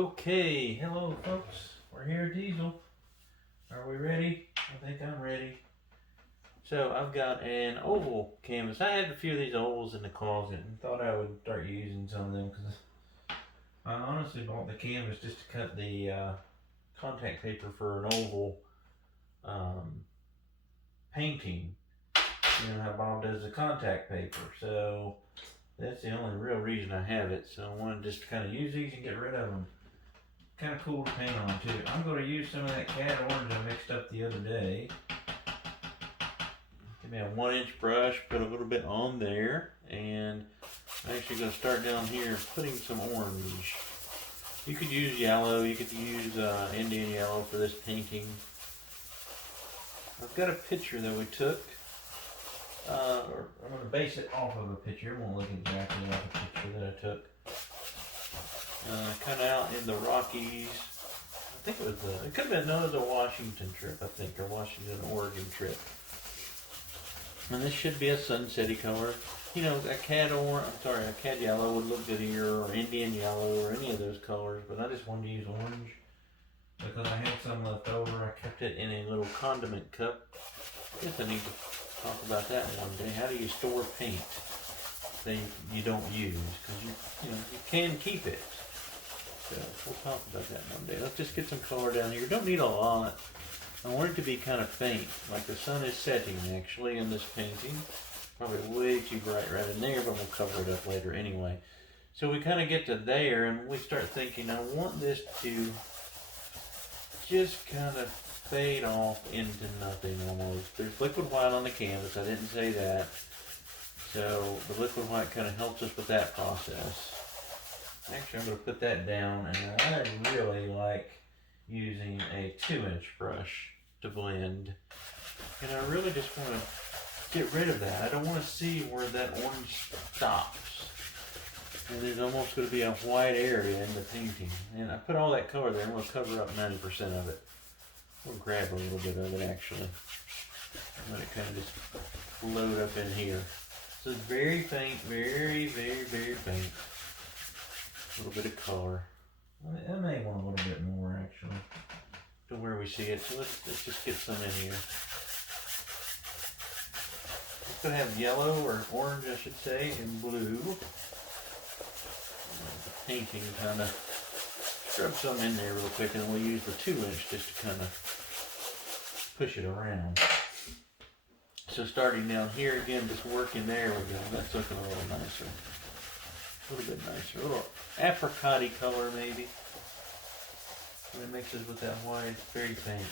Okay, hello folks. We're here at Diesel. Are we ready? I think I'm ready. So I've got an oval canvas. I had a few of these ovals in the closet and thought I would start using some of them because I honestly bought the canvas just to cut the contact paper for an oval painting. You know how Bob does the contact paper. So that's the only real reason I have it. So I wanted just to kind of use these and get rid of them. Kind of cool to paint on too. I'm going to use some of that cad orange I mixed up the other day. Give me a 1-inch brush, put a little bit on there, and I'm actually going to start down here putting some orange. You could use yellow, you could use Indian yellow for this painting. I've got a picture that we took, or I'm going to base it off of a picture. It won't look exactly like a picture that I took. Kind of out in the Rockies. I think it was it could have been, no, it was a Washington trip, I think, or Washington, Oregon trip. And this should be a sunsetty color. You know, a cad yellow would look good here, or Indian yellow, or any of those colors, but I just wanted to use orange because I had some left over. I kept it in a little condiment cup. I guess I need to talk about that one day. How do you store paint that you don't use? Because you can keep it. So we'll talk about that one day. Let's just get some color down here. Don't need a lot. I want it to be kind of faint, like the sun is setting actually in this painting. Probably way too bright right in there, but we'll cover it up later anyway. So we kind of get to there and we start thinking, I want this to just kind of fade off into nothing almost. There's liquid white on the canvas, I didn't say that. So the liquid white kind of helps us with that process. Actually, I'm going to put that down, and I really like using a 2-inch brush to blend. And I really just want to get rid of that. I don't want to see where that orange stops. And there's almost going to be a white area in the painting. And I put all that color there. I'm going to cover up 90% of it. We'll grab a little bit of it, actually. And let it kind of just float up in here. So it's very faint, very, very, very faint. A little bit of color. I may want a little bit more actually to where we see it. So let's just get some in here. It's going to have yellow or orange, I should say, and blue. The painting kind of scrub some in there real quick, and we'll use the 2-inch just to kind of push it around. So starting down here again, just working there we go. That's looking a little nicer. A little bit nicer. A little apricot-y color maybe. And it mixes with that white, very faint.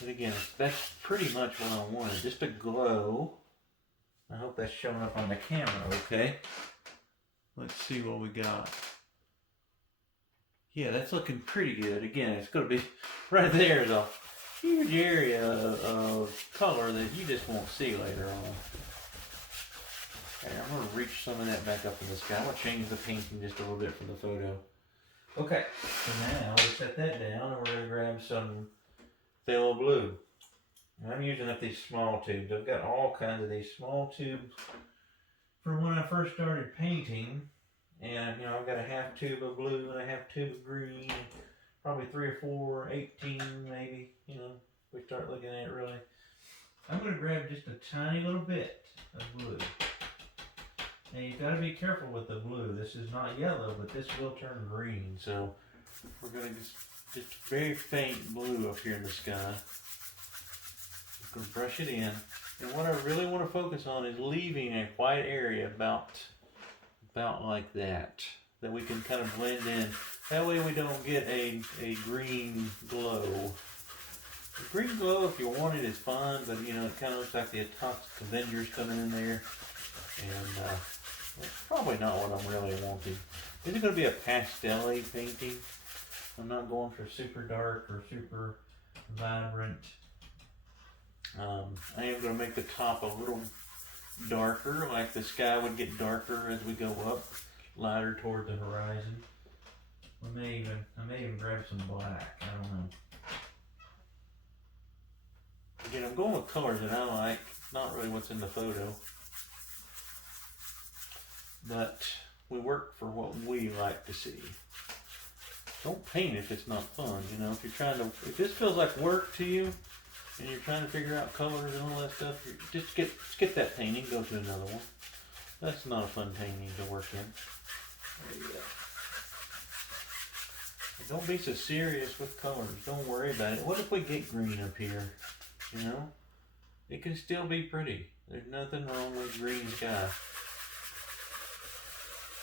But again, that's pretty much what I wanted. Just a glow. I hope that's showing up on the camera okay. Let's see what we got. Yeah, that's looking pretty good. Again, it's going to be right there is a huge area of color that you just won't see later on. Okay, I'm going to reach some of that back up in the sky. I'm going to change the painting just a little bit from the photo. Okay, so now we set that down and we're going to grab some phthalo blue. And I'm using up these small tubes. I've got all kinds of these small tubes from when I first started painting. And, you know, I've got a half tube of blue and a half tube of green. Probably 3 or 4, 18 maybe, you know, if we start looking at it really. I'm going to grab just a tiny little bit of blue. Now you've got to be careful with the blue. This is not yellow, but this will turn green. So we're going to just very faint blue up here in the sky. I'm going to brush it in. And what I really want to focus on is leaving a white area about like that we can kind of blend in. That way we don't get a green glow. The green glow, if you want it, is fine, but you know, it kind of looks like the Toxic Avengers coming in there. And that's probably not what I'm really wanting. This is going to be a pastel-y painting. I'm not going for super dark or super vibrant. I am going to make the top a little darker, like the sky would get darker as we go up, lighter toward the horizon. I may even grab some black. I don't know. Again, I'm going with colors that I like, not really what's in the photo. But we work for what we like to see. don't paint if it's not fun. You know, if this feels like work to you, and you're trying to figure out colors and all that stuff, just skip that painting, go to another one. That's not a fun painting to work in. There you go. Don't be so serious with colors. Don't worry about it. What if we get green up here? You know, it can still be pretty. There's nothing wrong with green sky.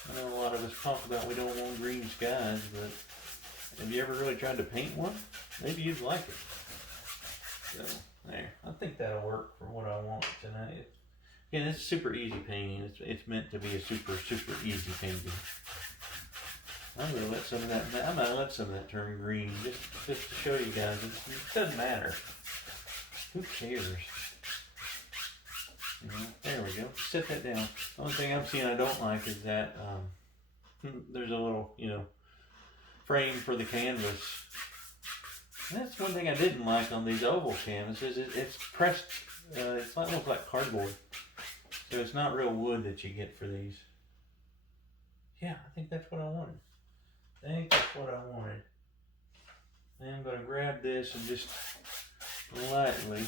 I know a lot of us talk about we don't want green skies, but have you ever really tried to paint one? Maybe you'd like it. So, there. I think that'll work for what I want tonight. Again, it's super easy painting. It's meant to be a super easy painting. I'm gonna let some of that. I'm gonna let some of that turn green just to show you guys. It doesn't matter. Who cares? You know, there we go. Set that down. The only thing I'm seeing I don't like is that there's a little, frame for the canvas. And that's one thing I didn't like on these oval canvases. It's pressed. It's almost like cardboard. So it's not real wood that you get for these. Yeah, I think that's what I wanted. And I'm going to grab this and just lightly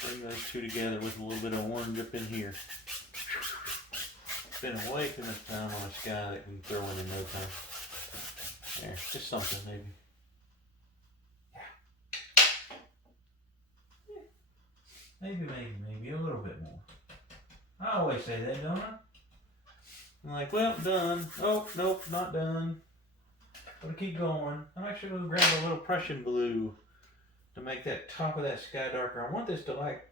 bring those two together with a little bit of orange up in here. Spend way too much time on a sky that we can throw in no time. There, just something maybe. Yeah. Maybe a little bit more. I always say that, don't I? I'm like, well, done. Oh, nope, not done. Gotta keep going. I'm actually gonna grab a little Prussian blue to make that top of that sky darker. I want this to like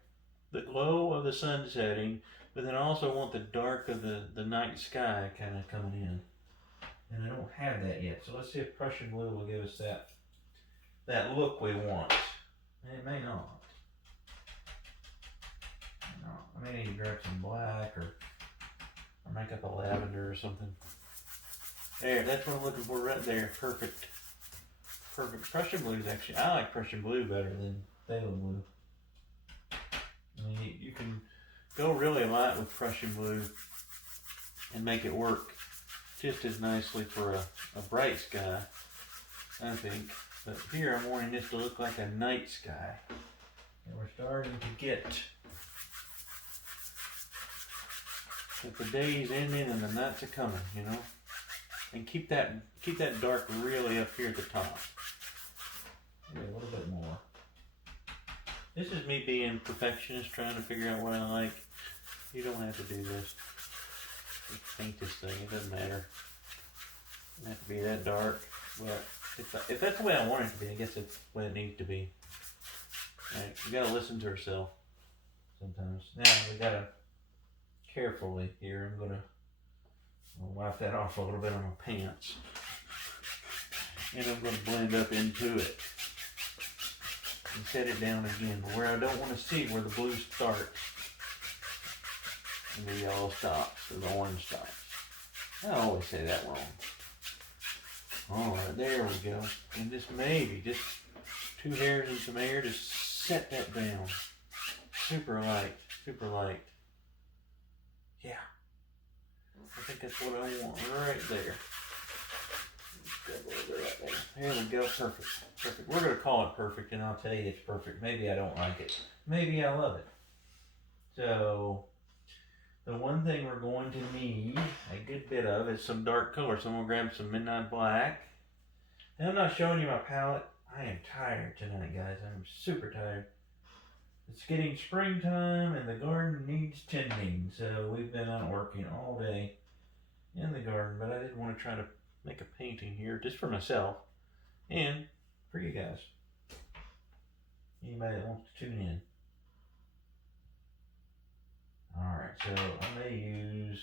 the glow of the sun setting, but then I also want the dark of the night sky kind of coming in. And I don't have that yet, so let's see if Prussian blue will give us that look we want. And it may not. No, I may need to grab some black or make up a lavender or something. There, that's what I'm looking for right there. Perfect. Prussian blue is actually, I like Prussian blue better than phthalo blue. I mean, you can go really light with Prussian blue and make it work just as nicely for a bright sky, I think. But here I'm wanting this to look like a night sky. And we're starting to get the day's ending and the nights are coming, And keep that dark really up here at the top. Maybe a little bit more. This is me being perfectionist, trying to figure out what I like. You don't have to do this. Just paint this thing. It doesn't matter. It doesn't have to be that dark. But if that's the way I want it to be, I guess that's the way it needs to be. Right, you gotta listen to yourself sometimes. Now we gotta carefully here. I'm gonna wipe that off a little bit on my pants. And I'm going to blend up into it. And set it down again. But where I don't want to see where the blue starts. And the yellow stops. Or the orange stops. I always say that wrong. Alright, there we go. And just maybe, just 2 hairs and some air, just set that down. Super light. Yeah. I think that's what I want right there. Here we go, perfect. We're going to call it perfect, and I'll tell you it's perfect. Maybe I don't like it. Maybe I love it. So, the one thing we're going to need a good bit of is some dark color. So I'm going to grab some Midnight Black. And I'm not showing you my palette. I am tired tonight, guys. I'm super tired. It's getting springtime, and the garden needs tending. So we've been out working all day in the garden, but I didn't want to try to make a painting here just for myself and for you guys. Anybody that wants to tune in. Alright, so I may use,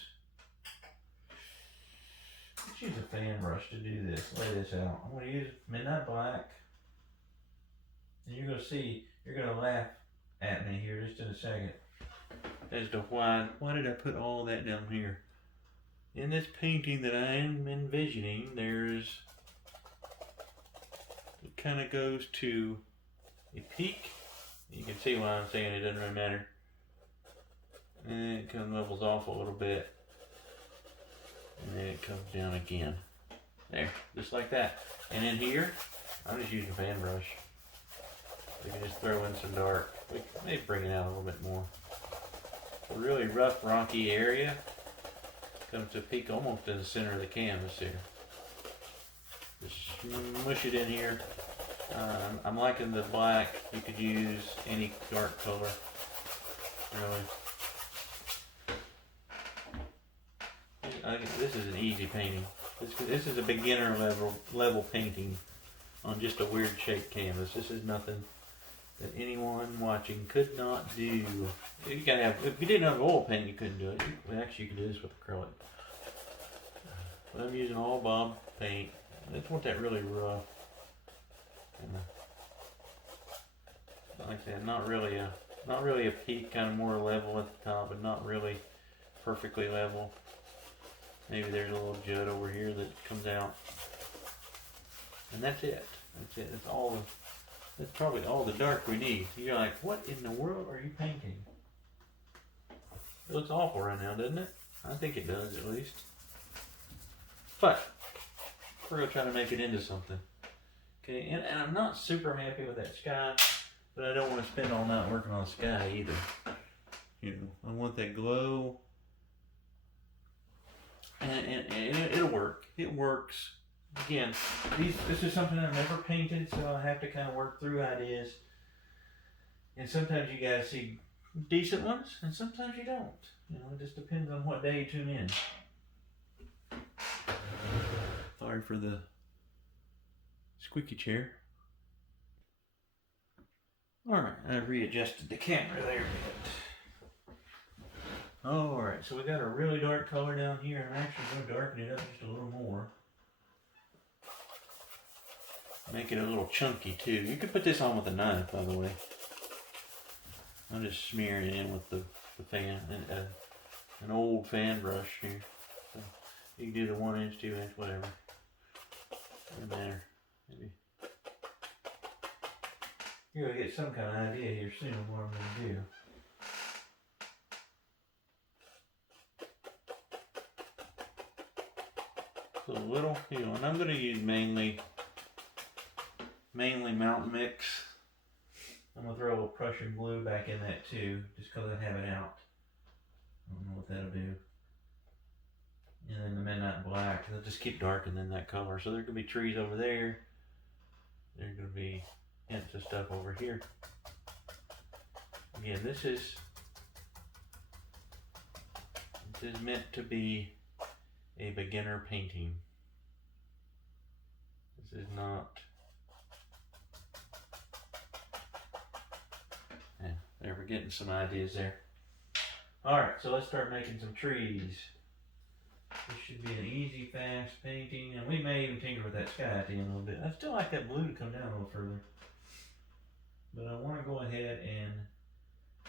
let's use a fan brush to do this, lay this out. I'm going to use Midnight Black. And you're going to see, you're going to laugh at me here just in a second as to why did I put all that down here. In this painting that I am envisioning, it kind of goes to a peak. You can see why I'm saying it doesn't really matter. And then it kind of levels off a little bit. And then it comes down again. There, just like that. And in here, I'm just using a fan brush. We can just throw in some dark. We can maybe bring it out a little bit more. A really rough, rocky area comes to a peak almost in the center of the canvas here. Just smush it in here. I'm liking the black. You could use any dark color, really. This is an easy painting. This is a beginner level painting on just a weird shaped canvas. This is nothing that anyone watching could not do. You gotta have. If you didn't have oil paint, you couldn't do it. Actually, you can do this with acrylic. But I'm using all Bob paint. I just want that really rough. Like I said, not really a peak, kind of more level at the top, but not really perfectly level. Maybe there's a little jut over here that comes out, and that's it. That's it. That's all. That's probably all the dark we need. You're like, what in the world are you painting? It looks awful right now, doesn't it? I think it does, at least. But we're gonna try to make it into something. Okay, and I'm not super happy with that sky, but I don't want to spend all night working on the sky either. You know, I want that glow. And it'll work. It works. Again, this is something I've never painted, so I have to kind of work through ideas. And sometimes you guys see decent ones, and sometimes you don't. You know, it just depends on what day you tune in. Sorry for the squeaky chair. Alright, I readjusted the camera there a bit. Alright, so we got a really dark color down here. I'm actually going to darken it up just a little more. Make it a little chunky too. You could put this on with a knife, by the way. I'm just smearing it in with the fan, an old fan brush here. So you can do the 1 inch, 2 inch, whatever. Doesn't matter. Maybe. You're going to get some kind of idea here soon of what I'm going to do. So a little, and I'm going to use mainly Mountain Mix. I'm going to throw a Prussian blue back in that too, just because I have it out. I don't know what that'll do. And then the Midnight Black, they'll just keep darkening that color. So there's going to be trees over there. There's going to be hints of stuff over here. Again, this is meant to be a beginner painting. This is not. Yeah, there, we're getting some ideas there. Alright, so let's start making some trees. This should be an easy, fast painting, and we may even tinker with that sky at the end a little bit. I still like that blue to come down a little further. But I want to go ahead and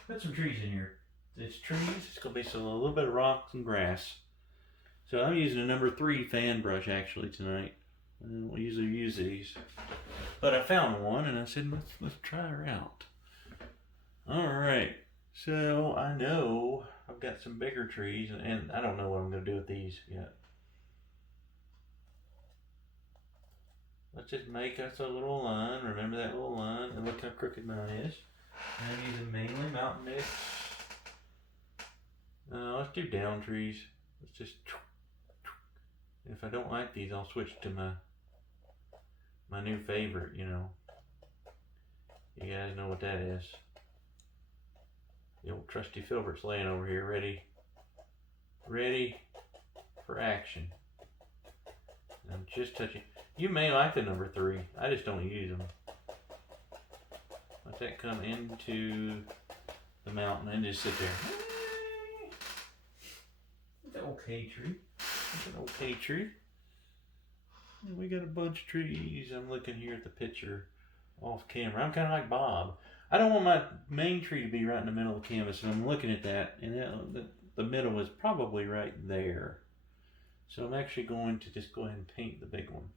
put some trees in here. It's trees, it's going to be a little bit of rocks and grass. So I'm using a number 3 fan brush actually tonight. I don't usually use these. But I found one and I said, let's try her out. Alright, so I know I've got some bigger trees and I don't know what I'm going to do with these yet. Let's just make us a little line. Remember that little line? And look how crooked mine is. And I'm using mainly Mountain Mix. Let's do down trees. Let's just. If I don't like these, I'll switch to my new favorite. You know. You guys know what that is. The old trusty filbert's laying over here, ready for action. And I'm just touching. You may like the number 3. I just don't use them. Let that come into the mountain and just sit there. It's an okay tree. It's an okay tree. And we got a bunch of trees. I'm looking here at the picture off camera. I'm kind of like Bob. I don't want my main tree to be right in the middle of the canvas, and I'm looking at that, and the middle is probably right there. So I'm actually going to just go ahead and paint the big one.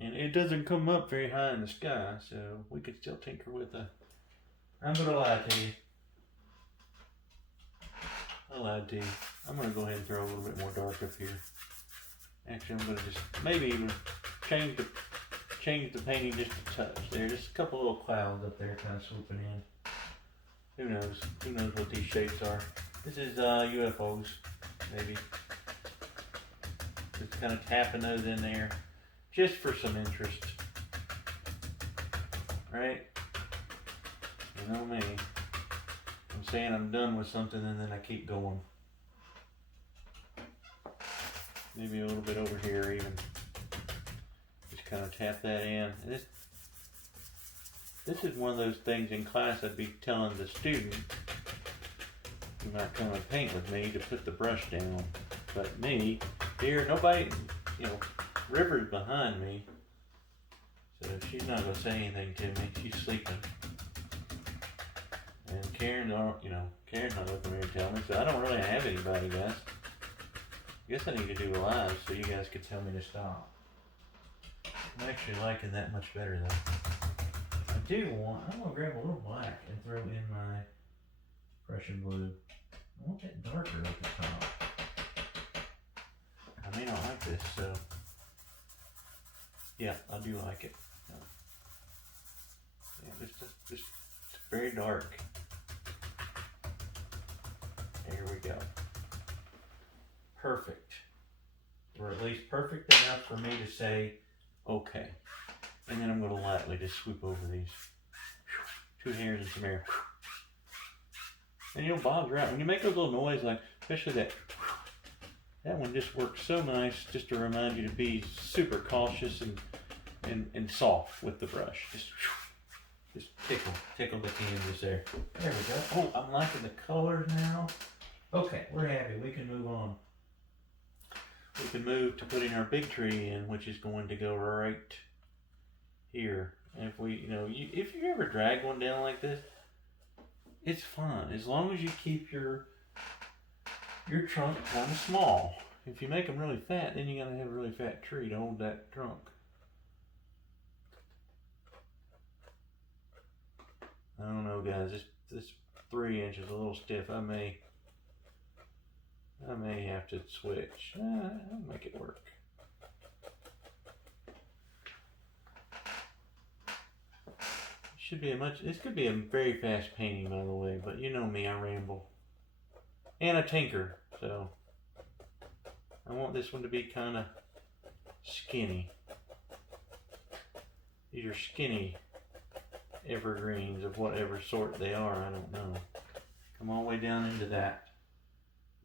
And it doesn't come up very high in the sky, so we could still tinker with a. I'm going to lie to you. I lied to you. I'm going to go ahead and throw a little bit more dark up here. Actually, I'm gonna just maybe even change the painting just a touch. There, just a couple little clouds up there, kind of swooping in. Who knows? Who knows what these shapes are? This is UFOs, maybe. Just kind of tapping those in there, just for some interest, right? You know me. I'm saying I'm done with something and then I keep going. Maybe a little bit over here even. Just kind of tap that in. And this is one of those things in class I'd be telling the student who might come and paint with me to put the brush down. But me, here, nobody, you know, River's behind me. So she's not going to say anything to me. She's sleeping. And Karen's not looking at me to tell me. So I don't really have anybody, guys. I guess I need to do a live so you guys can tell me to stop. I'm actually liking that much better though. I'm gonna grab a little black and throw in my Prussian blue. I want that darker at the top. I may not like this, so yeah, I do like it. Yeah, just very dark. Here we go. Perfect. Or at least perfect enough for me to say, okay. And then I'm going to lightly just swoop over these. 2 hairs and some air. And you know, Bob's right. When you make those little noise, like, especially that one just works so nice just to remind you to be super cautious and soft with the brush. Just tickle the canvas there. There we go. Oh, I'm liking the colors now. Okay, we're happy. We can move on. We can move to putting our big tree in, which is going to go right here. And if we, if you ever drag one down like this, it's fun as long as you keep your trunk kind of small. If you make them really fat, then you gotta have a really fat tree to hold that trunk. I don't know, guys. This 3 inch is a little stiff. I may have to switch. I'll make it work. This could be a very fast painting, by the way, but you know me, I ramble. And I tinker, so I want this one to be kind of skinny. These are skinny evergreens of whatever sort they are, I don't know. Come all the way down into that.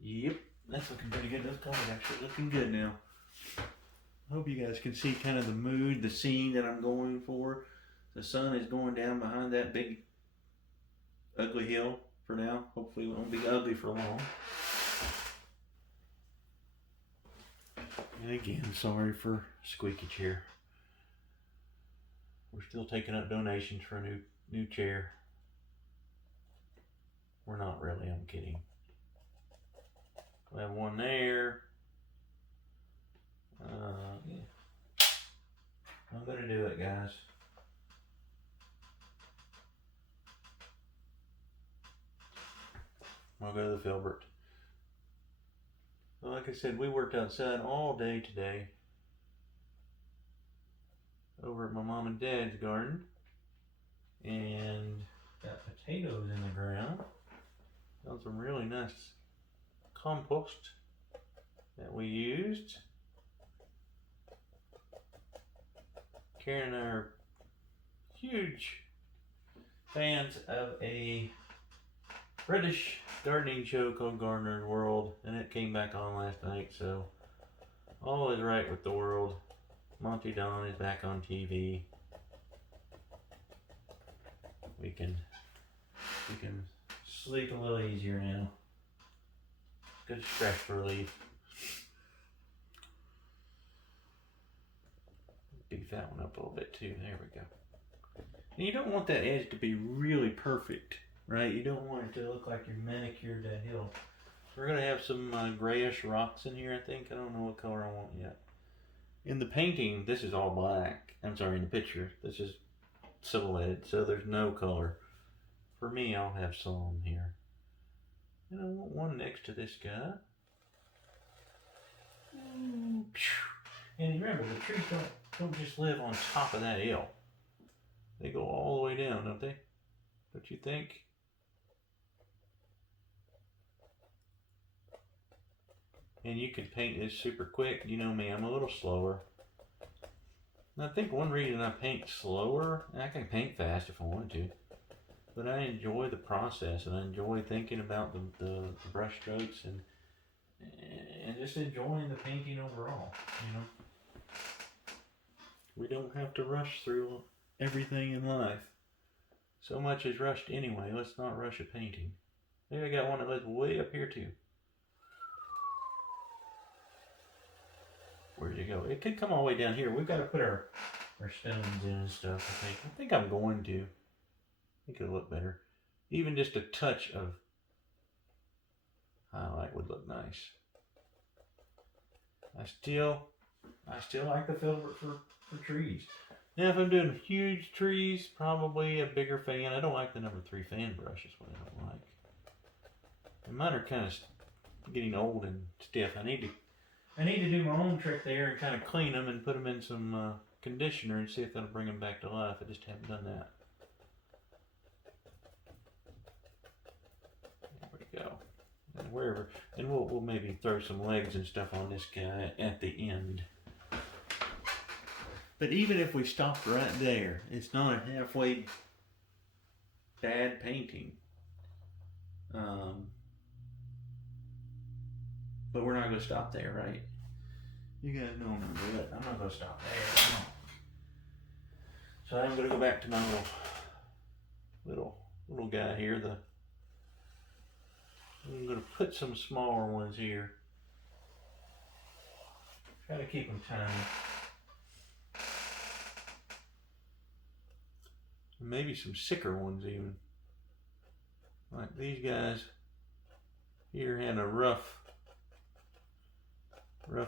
Yep, that's looking pretty good. Those colors actually looking good now. I hope you guys can see kind of the mood, the scene that I'm going for. The sun is going down behind that big ugly hill for now. Hopefully it won't be ugly for long. And again, sorry for squeaky chair. We're still taking up donations for a new chair. We're not really, I'm kidding. We have one there. Yeah. I'm gonna do it, guys. I'll go to the filbert. Well, like I said, we worked outside all day today. Over at my mom and dad's garden. And got potatoes in the ground. Found some really nice compost that we used. Karen and I are huge fans of a British gardening show called Gardener's World, and it came back on last night, so all is right with the world. Monty Don is back on TV. We can sleep a little easier now. Good stress relief. Beef that one up a little bit too. There we go. And you don't want that edge to be really perfect, right? You don't want it to look like you manicured that hill. We're going to have some grayish rocks in here, I think. I don't know what color I want yet. In the painting, this is all black. I'm sorry, in the picture, this is silhouetted, so there's no color. For me, I'll have some here. And I want one next to this guy. And remember, the trees don't just live on top of that hill. They go all the way down, don't they? Don't you think? And you can paint this super quick. You know me, I'm a little slower. And I think one reason I paint slower, I can paint fast if I wanted to, but I enjoy the process and I enjoy thinking about the brush strokes and just enjoying the painting overall, you know. We don't have to rush through everything in life. So much is rushed anyway. Let's not rush a painting. Maybe I got one that lives way up here too. Where'd you go? It could come all the way down here. We've got to put our stones in and stuff, I think. I think I'm going to. I think it'll look better. Even just a touch of highlight would look nice. I still like the filbert for trees. Now if I'm doing huge trees, probably a bigger fan. I don't like the number 3 fan brush is what I don't like. And mine are kind of getting old and stiff. I need to do my own trick there and kind of clean them and put them in some conditioner and see if that'll bring them back to life. I just haven't done that. There we go. And wherever, and we'll maybe throw some legs and stuff on this guy at the end. But even if we stopped right there, it's not a halfway bad painting. But we're not going to stop there, right? You guys know I'm going to do it. I'm not going to stop there. No. So I'm going to go back to my little guy here. I'm going to put some smaller ones here. Try to keep them tiny. Maybe some sicker ones even. Like these guys here had a rough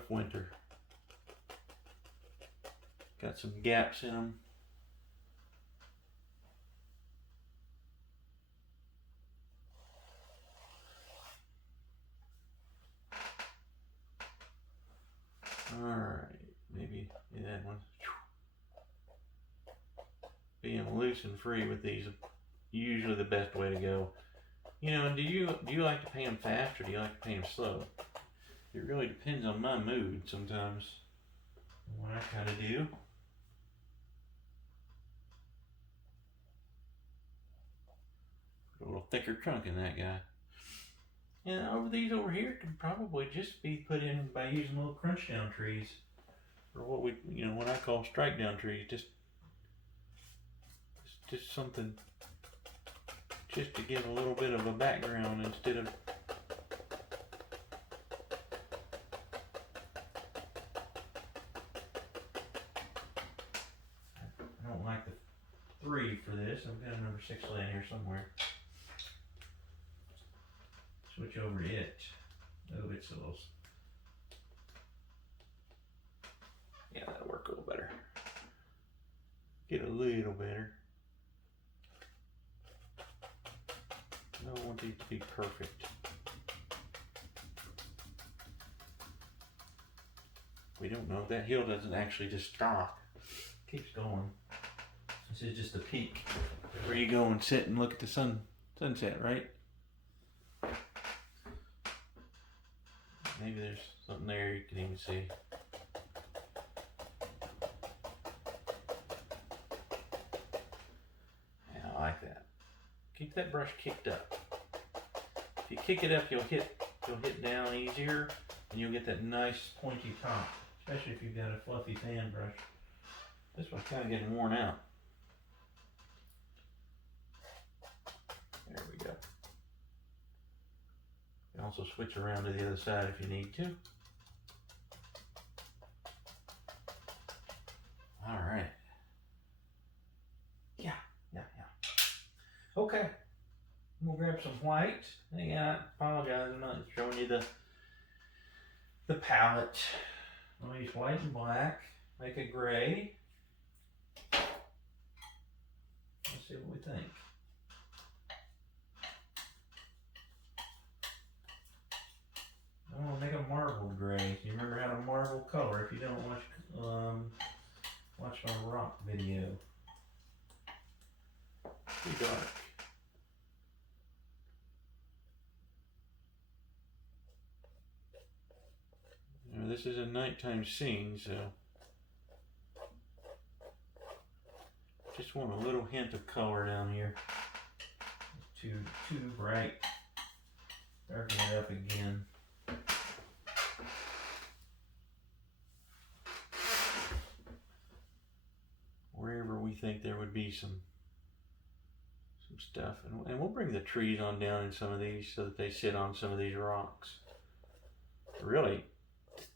winter. Got some gaps in them. Alright, maybe that one. Being loose and free with these is usually the best way to go. You know, do you like to paint them fast or do you like to paint them slow? It really depends on my mood sometimes. What I kind of do. Put a little thicker trunk in that guy. And these over here could probably just be put in by using little crunch down trees. Or what I call strike down trees. Just something just to give a little bit of a background instead of I don't like the 3 for this. I've got a number 6 laying here somewhere. Switch over to it. Oh, it's a little. Yeah, that'll work a little better. Get a little better. I don't want these to be perfect. We don't know. That hill doesn't actually just stop. It keeps going. This is just the peak where you go and sit and look at the sunset, right? Maybe there's something there you can even see. Yeah, I like that. Keep that brush kicked up. If you kick it up, you'll hit down easier, and you'll get that nice pointy top. Especially if you've got a fluffy fan brush. This one's kind of getting worn out. There we go. You can also switch around to the other side if you need to. All right. Yeah. Okay. We'll grab some white. I apologize, I'm not showing you the palette. I'll use white and black. Make a gray. Let's see what we think. I want to make a marbled gray. You remember how to marble color. If you don't, watch watch my rock video. Too dark. Now, this is a nighttime scene, so just want a little hint of color down here. Too bright. Darken it up again. Wherever we think there would be some stuff, and we'll bring the trees on down in some of these so that they sit on some of these rocks. Really,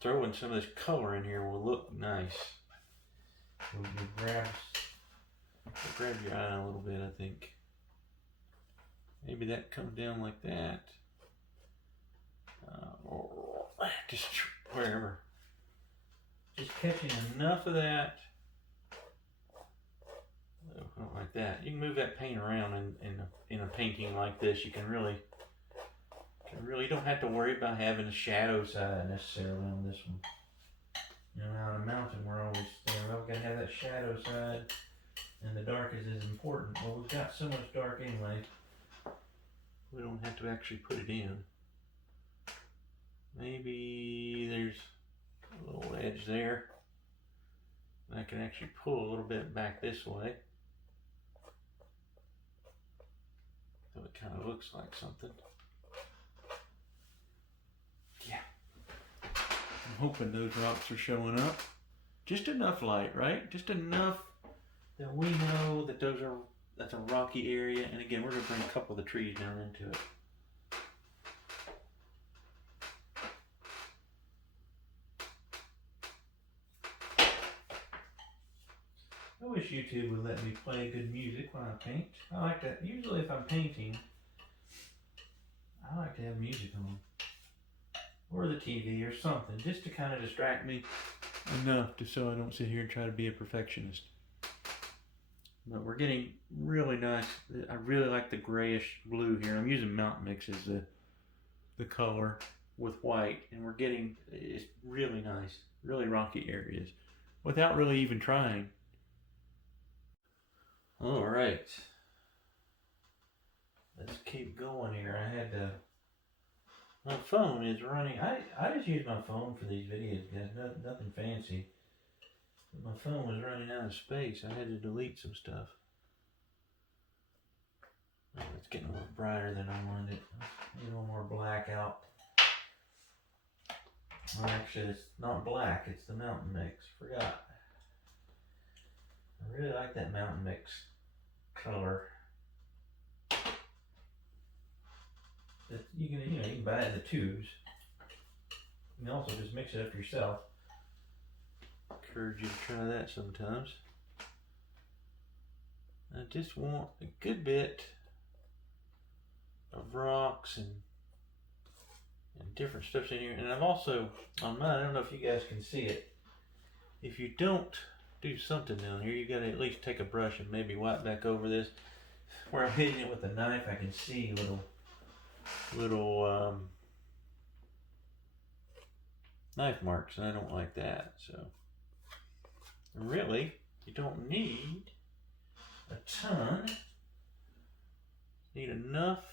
throwing some of this color in here will look nice. It'll grab your eye a little bit, I think. Maybe that comes down like that. Or just wherever. Just catching enough of that. Not like that. You can move that paint around in a painting like this. You can really don't have to worry about having a shadow side necessarily on this one. You know, on a mountain we're always we've got to have that shadow side, and the dark is important. Well, we've got so much dark anyway. We don't have to actually put it in. Maybe there's a little edge there. And I can actually pull a little bit back this way. So it kind of looks like something. Yeah. I'm hoping those rocks are showing up. Just enough light, right? Just enough that we know that that's a rocky area. And again, we're going to bring a couple of the trees down into it. I wish YouTube would let me play good music when I paint. I like that. Usually if I'm painting, I like to have music on. Or the TV or something, just to kind of distract me enough just so I don't sit here and try to be a perfectionist. But we're getting really nice. I really like the grayish blue here. I'm using Mountain Mix as the color with white, and we're getting, it's really nice, really rocky areas without really even trying. All right, let's keep going here. My phone is running. I just use my phone for these videos, guys. Nothing fancy. But my phone was running out of space. I had to delete some stuff. Oh, it's getting a little brighter than I wanted it. Need a little more black out. Well, actually, it's not black. It's the Mountain Mix. Forgot. I really like that Mountain Mix color. You can buy it in the tubes. You can also just mix it up yourself. Encourage you to try that sometimes. I just want a good bit of rocks and different stuff in here. And I've also, on mine, I don't know if you guys can see it. If you don't do something down here, you gotta at least take a brush and maybe wipe back over this. Where I'm hitting it with a knife, I can see little knife marks, and I don't like that. So really, you don't need a ton. Need enough.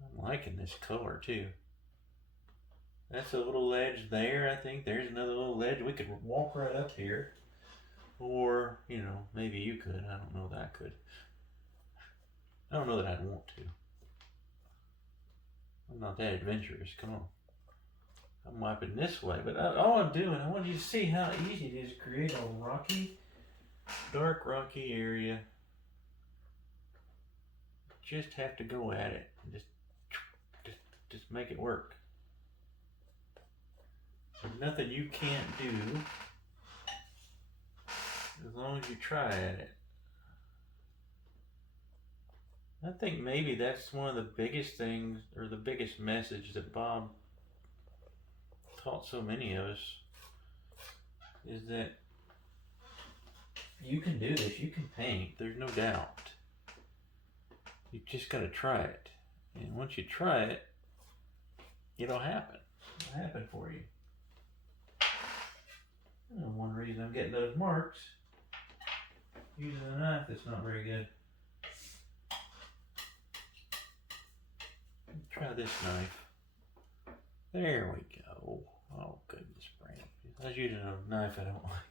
I'm liking this color too. That's a little ledge there. I think there's another little ledge. We could walk right up here, or maybe you could. I don't know that I could. I don't know that I'd want to. I'm not that adventurous. Come on. I'm wiping this way, but all I'm doing, I want you to see how easy it is to create a rocky, dark rocky area. Just have to go at it and just make it work. There's nothing you can't do as long as you try at it. I think maybe that's one of the biggest things, or the biggest message that Bob taught so many of us, is that you can do this, you can paint, there's no doubt. You just got to try it. And once you try it, it'll happen. It'll happen for you. And one reason I'm getting those marks, using a knife that's not very good. Try this knife. There we go. Oh goodness, Brandon. I was using a knife I don't like.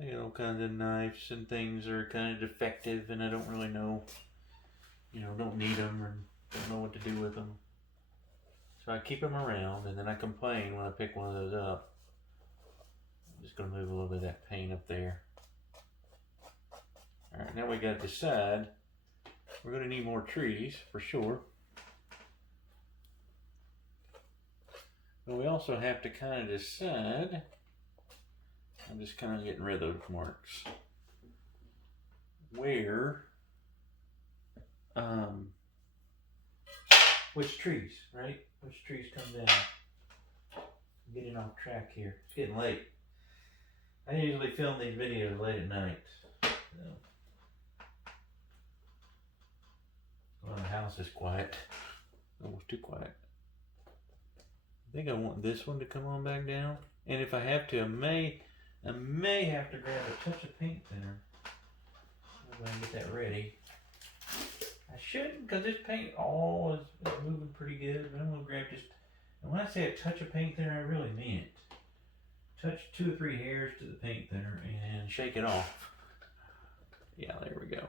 I got all kinds of knives and things that are kind of defective, and I don't really know, don't need them or don't know what to do with them. So I keep them around, and then I complain when I pick one of those up. I'm just going to move a little bit of that paint up there. Alright, now we got to decide. We're going to need more trees, for sure. But we also have to kind of decide. I'm just kind of getting rid of those marks. Where, which trees, right? Which trees come down? I'm getting off track here. It's getting late. I usually film these videos late at night. So. Well, the house is quiet. Almost too quiet. I think I want this one to come on back down. And if I have to, I may have to grab a touch of paint thinner. I'm going to get that ready. I shouldn't, because this paint all is moving pretty good. But I'm going to grab just, and when I say a touch of paint thinner, I really mean it. Touch 2 or 3 hairs to the paint thinner and shake it off. Yeah, there we go.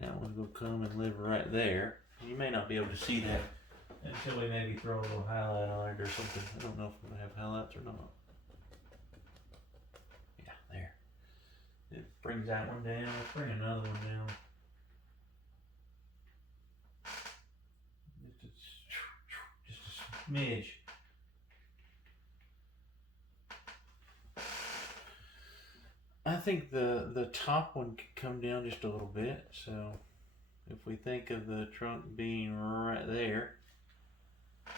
That one's going to come and live right there. You may not be able to see that until we maybe throw a little highlight on it or something. I don't know if we're going to have highlights or not. Yeah, there. It brings that one down. Let's bring another one down. Just a smidge. I think the top one could come down just a little bit. So if we think of the trunk being right there, you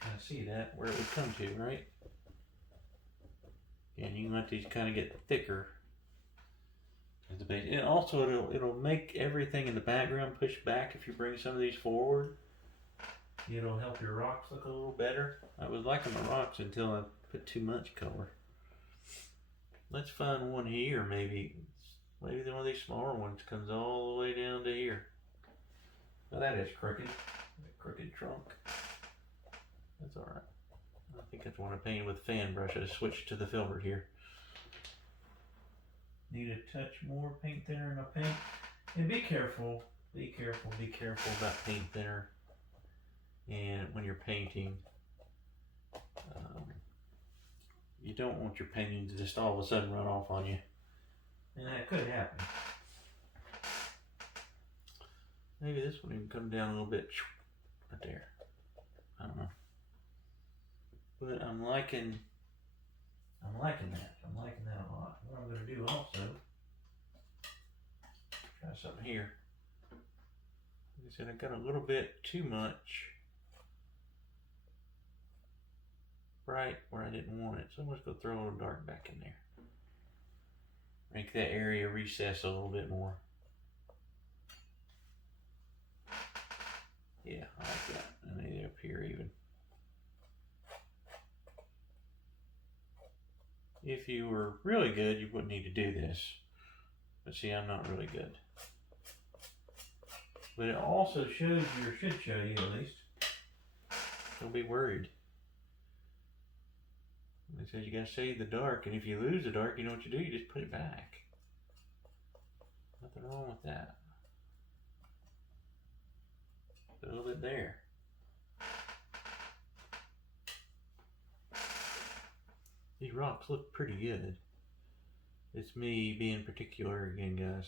can kind of see that, where it would come to, right? And you can let these kind of get thicker at the base. And also it'll make everything in the background push back if you bring some of these forward. It'll help your rocks look a little better. I was liking my rocks until I put too much color. Let's find one here, maybe one of these smaller ones comes all the way down to here. Now that is crooked. A crooked trunk. That's alright. I think that's one I painted with fan brush. I switched to the filbert here. Need a touch more paint thinner in my paint. And be careful about paint thinner. And when you're painting, you don't want your painting to just all of a sudden run off on you. And that could happen. Maybe this one even come down a little bit right there. I don't know. But I'm liking that. I'm liking that a lot. What I'm going to do also, try something here. Like I said, I got a little bit too much bright where I didn't want it. So I'm just going to throw a little dark back in there. Make that area recess a little bit more. Yeah, I like that. And maybe up here even. If you were really good, you wouldn't need to do this. But see, I'm not really good. But it also shows you, or should show you at least, don't be worried. It says you gotta save the dark, and if you lose the dark, you know what you do? You just put it back. Nothing wrong with that. A little bit there. These rocks look pretty good. It's me being particular again, guys.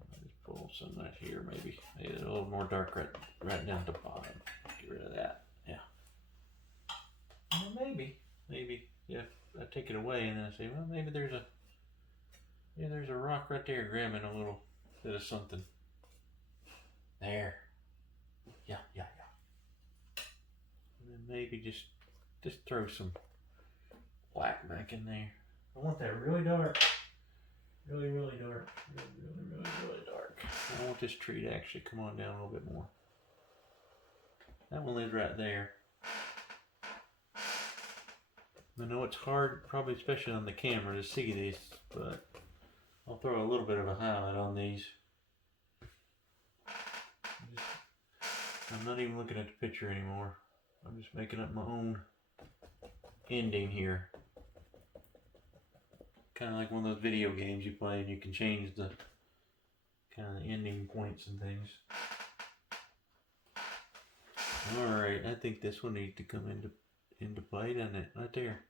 I'll just pull some of that here, maybe. Maybe a little more dark right down the bottom. Get rid of that. Yeah. Well, maybe. Yeah, I take it away and then I say, well, maybe there's a rock right there grabbing a little bit of something. There. Yeah. And then maybe just throw some black back in there. I want that really dark. Really dark. Really dark. I want this tree to actually come on down a little bit more. That one lives right there. I know it's hard, probably especially on the camera, to see these, but I'll throw a little bit of a highlight on these. I'm not even looking at the picture anymore. I'm just making up my own ending here. Kind of like one of those video games you play and you can change the kind of the ending points and things. Alright, I think this one needs to come into play, doesn't it? Right there.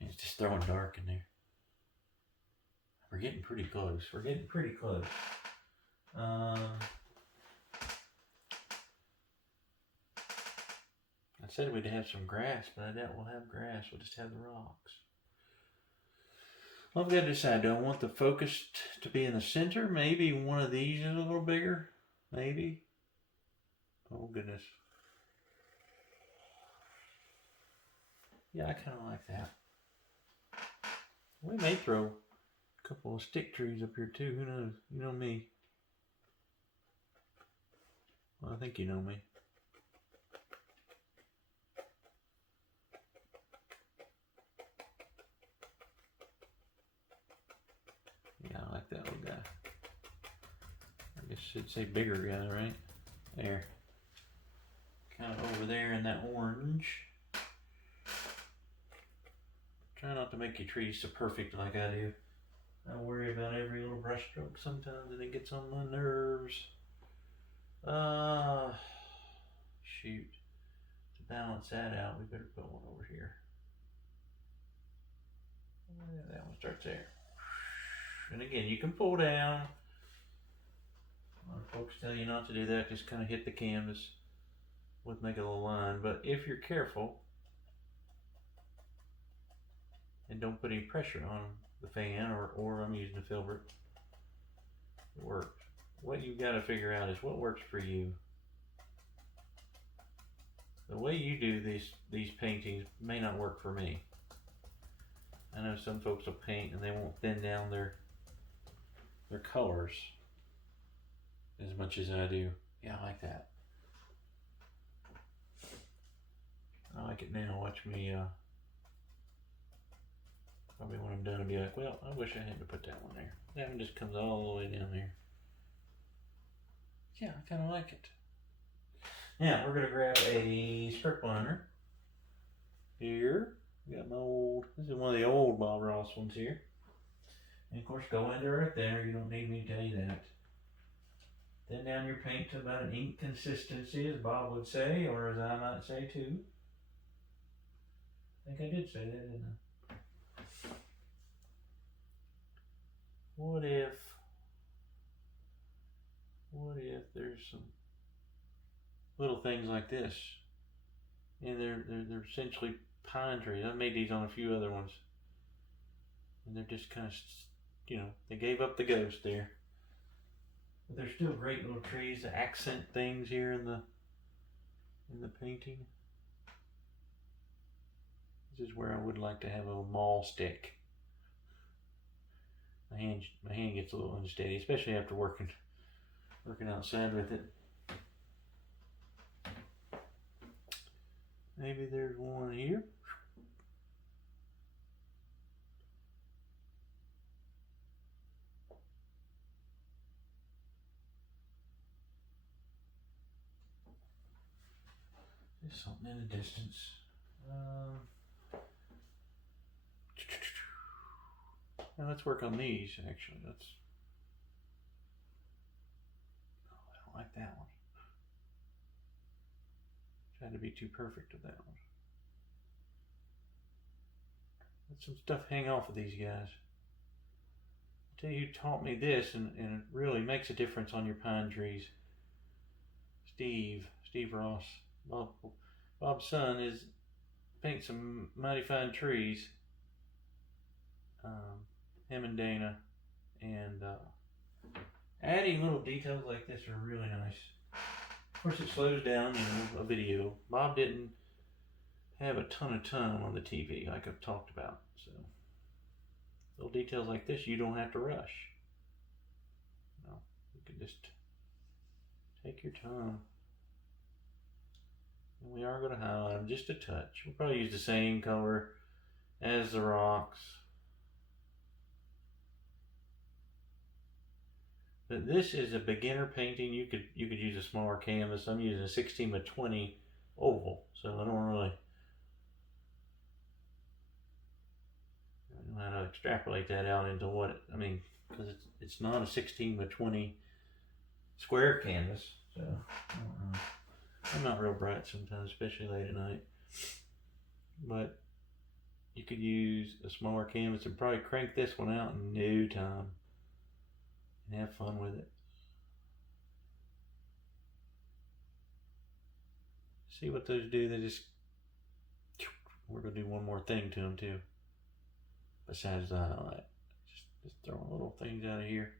It's just throwing dark in there. We're getting pretty close. I said we'd have some grass, but I doubt we'll have grass. We'll just have the rocks. Well, I've got to decide. Do I want the focus to be in the center? Maybe one of these is a little bigger. Maybe. Oh, goodness. Yeah, I kind of like that. We may throw a couple of stick trees up here too. Who knows? You know me. Well, I think you know me. Yeah, I like that little guy. I guess I should say bigger guy, right? There. Kind of over there in that orange. Try not to make your trees so perfect like I do. I worry about every little brush stroke sometimes and it gets on my nerves. Shoot. To balance that out, we better put one over here. That one starts there. And again, you can pull down. A lot of folks tell you not to do that, just kind of hit the canvas with make a little line. But if you're careful and don't put any pressure on the fan, or I'm using a filbert, it works. What you've got to figure out is what works for you. The way you do these paintings may not work for me. I know some folks will paint and they won't thin down their colors as much as I do. Yeah, I like that. I like it now. Watch me, probably when I'm done I'll be like, well, I wish I had to put that one there. That one just comes all the way down there. Yeah, I kind of like it. Now, we're going to grab a strip liner. Here, got my old, this is one of the old Bob Ross ones here. And of course, go under right there. You don't need me to tell you that. Thin down your paint to about an ink consistency, as Bob would say, or as I might say too. I think I did say that, didn't I? What if there's some little things like this, and they're essentially pine trees. I've made these on a few other ones, and they're just kind of, you know, they gave up the ghost there. But they're still great little trees, the accent things here in the painting. This is where I would like to have a maul stick. My hand gets a little unsteady, especially after working outside with it. Maybe there's one here. There's something in the distance. Now let's work on these, actually. I don't like that one. Trying to be too perfect with that one. Let some stuff hang off of these guys. I tell you who taught me this, and it really makes a difference on your pine trees. Steve Ross. Bob's son paints some mighty fine trees. Him and Dana, and adding little details like this are really nice. Of course, it slows down, a video. Bob didn't have a ton of time on the TV, like I've talked about. So, little details like this, you don't have to rush. You can just Take your time. And we are going to highlight them just a touch. We'll probably use the same color as the rocks. But this is a beginner painting. You could use a smaller canvas. I'm using a 16 by 20 oval, so I don't know how to extrapolate that out into what I mean, because it's not a 16 by 20 square canvas. So I'm not real bright sometimes, especially late at night. But you could use a smaller canvas and probably crank this one out in no time and have fun with it. See what those do? They just, we're going to do one more thing to them too, besides the highlight. Just throwing little things out of here.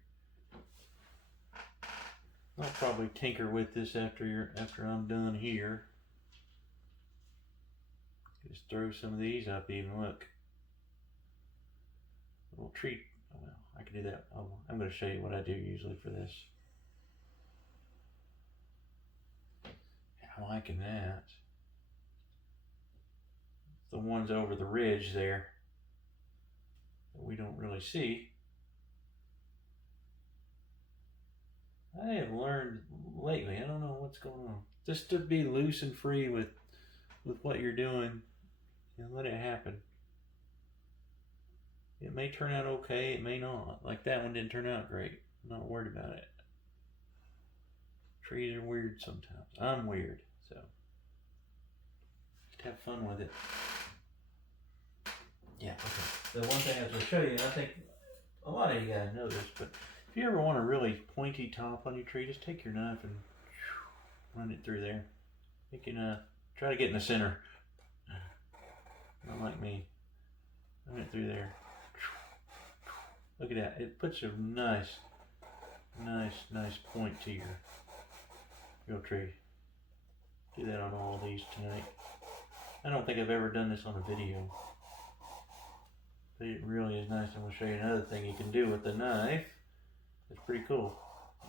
I'll probably tinker with this after I'm done here. Just throw some of these up even, look. A little tree, well, I can do that. I'm going to show you what I do usually for this. I'm liking that. The ones over the ridge there that we don't really see. I have learned lately, I don't know what's going on, just to be loose and free with what you're doing and let it happen. It may turn out okay, it may not. Like that one didn't turn out great. I'm not worried about it. Trees are weird sometimes. I'm weird, so just have fun with it. Yeah, okay. The one thing I was going to show you, and I think a lot of you guys know this, but if you ever want a really pointy top on your tree, just take your knife and run it through there. You can try to get in the center. Not like me. Run it through there. Look at that. It puts a nice point to your tree. Do that on all these tonight. I don't think I've ever done this on a video, but it really is nice. I'm going to show you another thing you can do with the knife. It's pretty cool.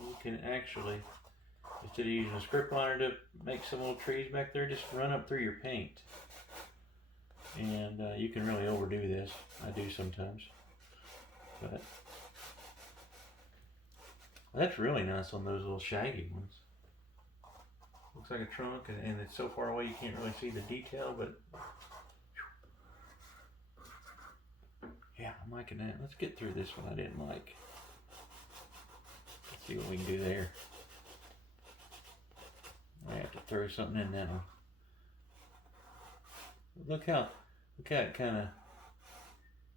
You can actually, instead of using a script liner to make some little trees back there, just run up through your paint. And you can really overdo this. I do sometimes. But that's really nice on those little shaggy ones. Looks like a trunk, and it's so far away you can't really see the detail, but yeah, I'm liking that. Let's get through this one I didn't like. Let's see what we can do there. I have to throw something in that one. Look how it kind of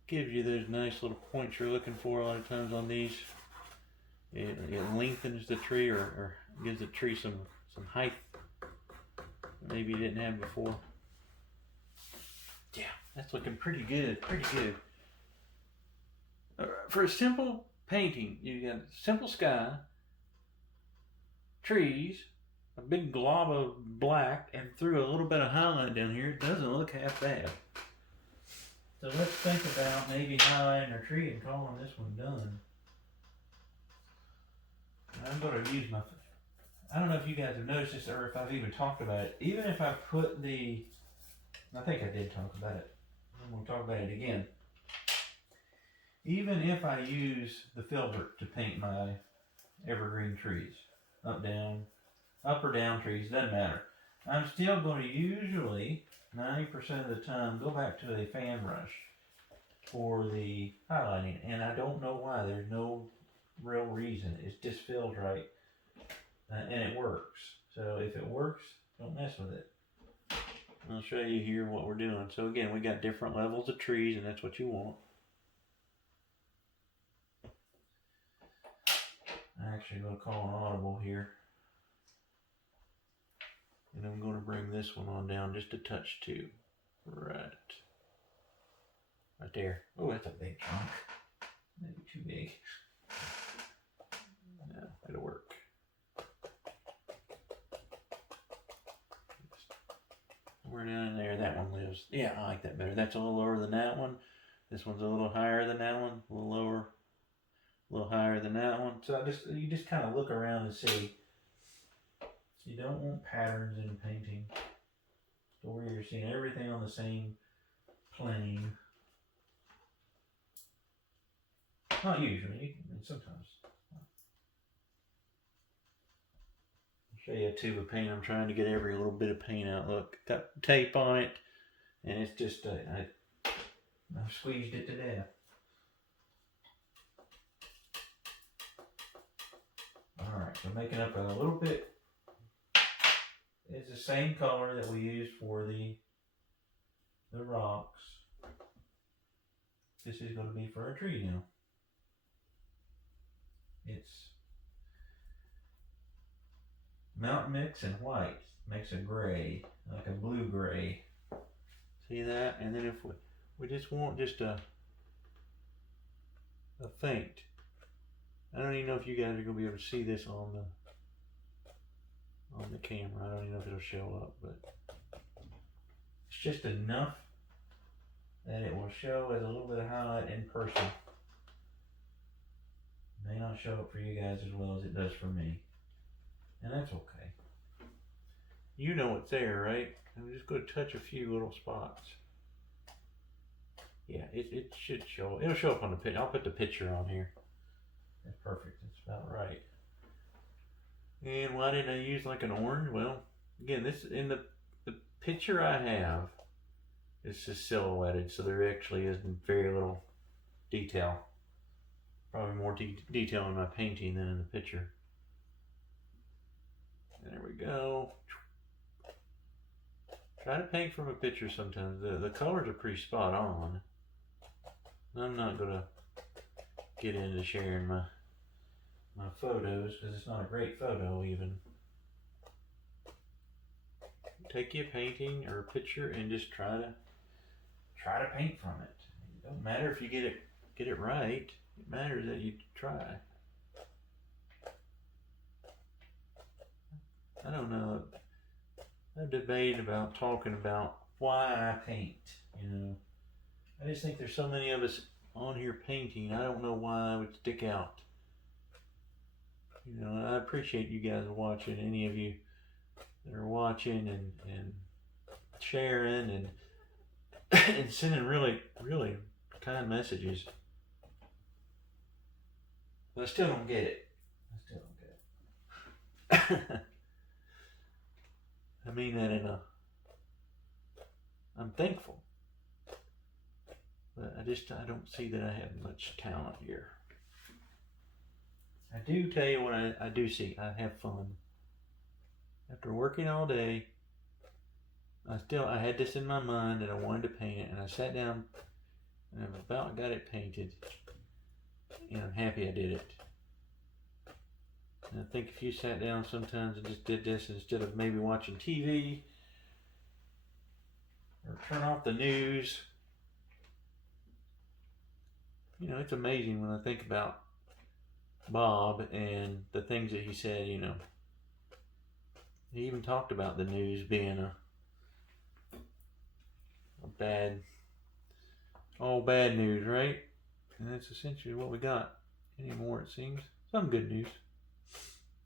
gives you those nice little points you're looking for a lot of times on these. It lengthens the tree or gives the tree some height maybe you didn't have before. Yeah, that's looking pretty good, For a simple painting, you got simple sky, trees, a big glob of black, and threw a little bit of highlight down here. It doesn't look half bad. So let's think about maybe highlighting our tree and calling this one done. And I'm going to use I don't know if you guys have noticed this or if I've even talked about it. Even if I put I think I did talk about it. I'm going to talk about it again. Even if I use the filbert to paint my evergreen trees, up or down trees, doesn't matter. I'm still going to usually, 90% of the time, go back to a fan brush for the highlighting. And I don't know why. There's no real reason. It just feels right. And it works. So if it works, don't mess with it. I'll show you here what we're doing. So again, we got different levels of trees, and that's what you want. I'm actually going to call an audible here. And I'm going to bring this one on down just a touch too. Right there. Oh, that's a big chunk. Maybe too big. No, it'll work. We're down in there. That one lives. Yeah, I like that better. That's a little lower than that one. This one's a little higher than that one. A little lower. A little higher than that one. So you just kind of look around and see You don't want patterns in painting. To where you're seeing everything on the same plane. Not usually, I mean, sometimes. I'll show you a tube of paint. I'm trying to get every little bit of paint out. Look, got tape on it, and it's just, I've squeezed it to death. Alright, so making up a little bit. It's the same color that we used for the rocks. This is going to be for a tree now. It's Mountain Mix and white. Makes a gray, like a blue gray. See that? And then if we just want just a faint. I don't even know if you guys are going to be able to see this on the camera. I don't even know if it'll show up, but it's just enough that it will show as a little bit of highlight in person. May not show up for you guys as well as it does for me, and that's okay. You know it's there, right? I'm just going to touch a few little spots. Yeah, it should show. It'll show up on the picture. I'll put the picture on here. That's perfect. That's about right. And why didn't I use like an orange? Well, again, this in the picture I have, it's just silhouetted, so there actually is very little detail. Probably more detail in my painting than in the picture. There we go. Try to paint from a picture sometimes. The colors are pretty spot on. I'm not gonna get into sharing my photos because it's not a great photo even. Take your painting or a picture and just try to paint from it. It don't matter if you get it right. It matters that you try. I don't know. A debate about talking about why I paint, you know. I just think there's so many of us on here painting. I don't know why I would stick out. You know, I appreciate you guys watching, any of you that are watching and sharing and and sending really, really kind messages. But I still don't get it. I mean that I'm thankful. But I don't see that I have much talent here. I do tell you what I do see. I have fun. After working all day, I had this in my mind that I wanted to paint it, and I sat down and I've about got it painted, and I'm happy I did it. And I think if you sat down sometimes and just did this instead of maybe watching TV or turn off the news, you know, it's amazing when I think about Bob and the things that he said, you know. He even talked about the news being a all bad news, right? And that's essentially what we got anymore, it seems. Some good news.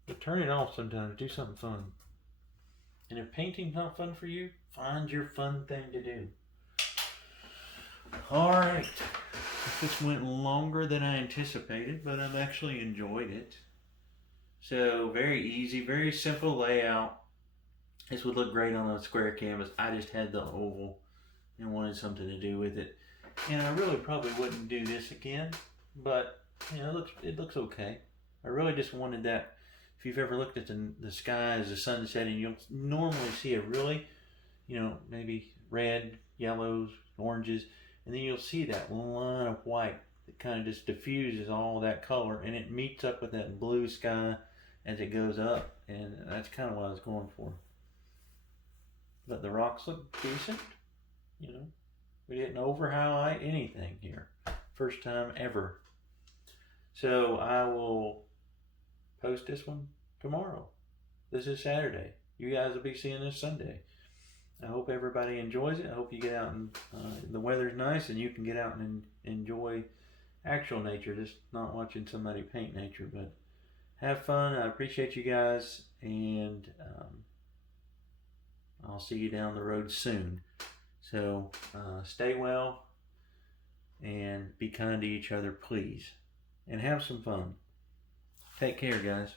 But turn it off sometimes. Do something fun. And if painting's not fun for you, find your fun thing to do. Alright. This went longer than I anticipated, but I've actually enjoyed it. So, very easy, very simple layout. This would look great on a square canvas. I just had the oval and wanted something to do with it. And I really probably wouldn't do this again, but you know, it looks okay. I really just wanted that. If you've ever looked at the sky as the sun setting, you'll normally see a really, you know, maybe red, yellows, oranges, and then you'll see that line of white that kind of just diffuses all that color, and it meets up with that blue sky as it goes up, and that's kind of what I was going for. But the rocks look decent, you know. We didn't over highlight anything here. First time ever. So I will post this one tomorrow. This is Saturday. You guys will be seeing this Sunday. I hope everybody enjoys it. I hope you get out and the weather's nice and you can get out and enjoy actual nature, just not watching somebody paint nature. But have fun. I appreciate you guys, and I'll see you down the road soon. So stay well and be kind to each other, please, and have some fun. Take care, guys.